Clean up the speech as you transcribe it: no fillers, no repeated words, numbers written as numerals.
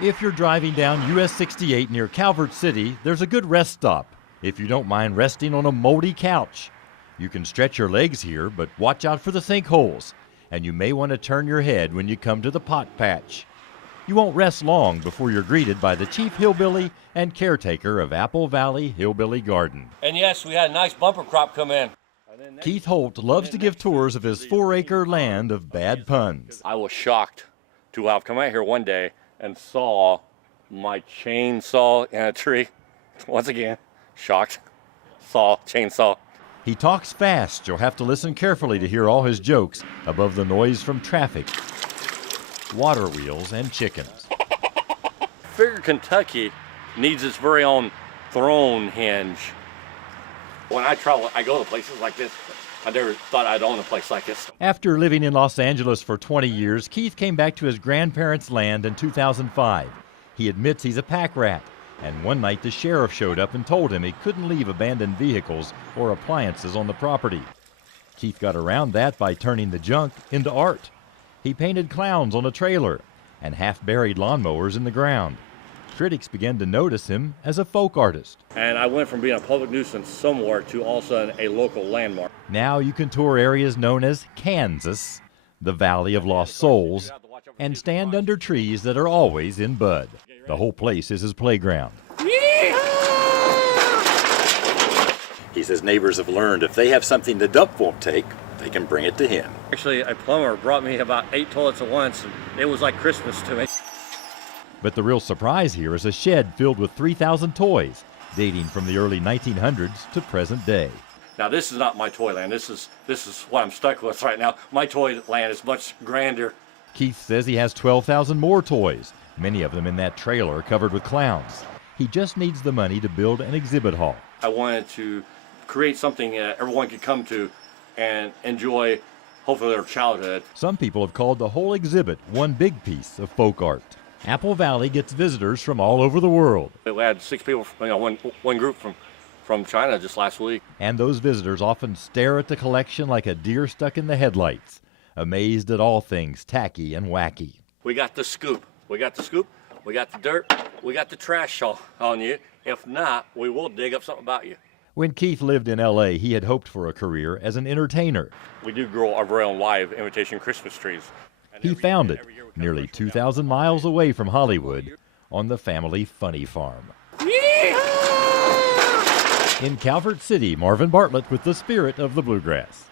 If you're driving down US 68 near Calvert City, there's a good rest stop if you don't mind resting on a moldy couch. You can stretch your legs here, but watch out for the sinkholes, and you may want to turn your head when you come to the pot patch. You won't rest long before you're greeted by the chief hillbilly and caretaker of Apple Valley Hillbilly Garden. And yes, we had a nice bumper crop come in. Keith Holt loves to give tours of his 4-acre land of bad puns. I was shocked to have come out here one day and saw my chainsaw in a tree. Once again, shocked. Saw, chainsaw. He talks fast. You'll have to listen carefully to hear all his jokes above the noise from traffic, water wheels, and chickens. I figure Kentucky needs its very own throne hinge. When I travel, I go to places like this. I never thought I'd own a place like this. After living in Los Angeles for 20 years, Keith came back to his grandparents' land in 2005. He admits he's a pack rat, and one night the sheriff showed up and told him he couldn't leave abandoned vehicles or appliances on the property. Keith got around that by turning the junk into art. He painted clowns on a trailer and half-buried lawnmowers in the ground. Critics began to notice him as a folk artist. And I went from being a public nuisance somewhere to all of a sudden a local landmark. Now you can tour areas known as Kansas, the Valley of Lost Souls, and stand under trees that are always in bud. The whole place is his playground. He says neighbors have learned if they have something the dump won't take, they can bring it to him. Actually, a plumber brought me about 8 toilets at once, and it was like Christmas to me. But the real surprise here is a shed filled with 3,000 toys, dating from the early 1900s to present day. Now this is not my toy land. This is what I'm stuck with right now. My toy land is much grander. Keith says he has 12,000 more toys, many of them in that trailer covered with clowns. He just needs the money to build an exhibit hall. I wanted to create something everyone could come to and enjoy, hopefully, their childhood. Some people have called the whole exhibit one big piece of folk art. Apple Valley gets visitors from all over the world. We had 6 people, one group from China just last week. And those visitors often stare at the collection like a deer stuck in the headlights, amazed at all things tacky and wacky. We got the scoop. We got the scoop. We got the dirt. We got the trash on you. If not, we will dig up something about you. When Keith lived in L.A., he had hoped for a career as an entertainer. We do grow our very own live imitation Christmas trees. He found it nearly 2,000 miles away from Hollywood on the family funny farm. In Calvert City, Marvin Bartlett with the spirit of the bluegrass.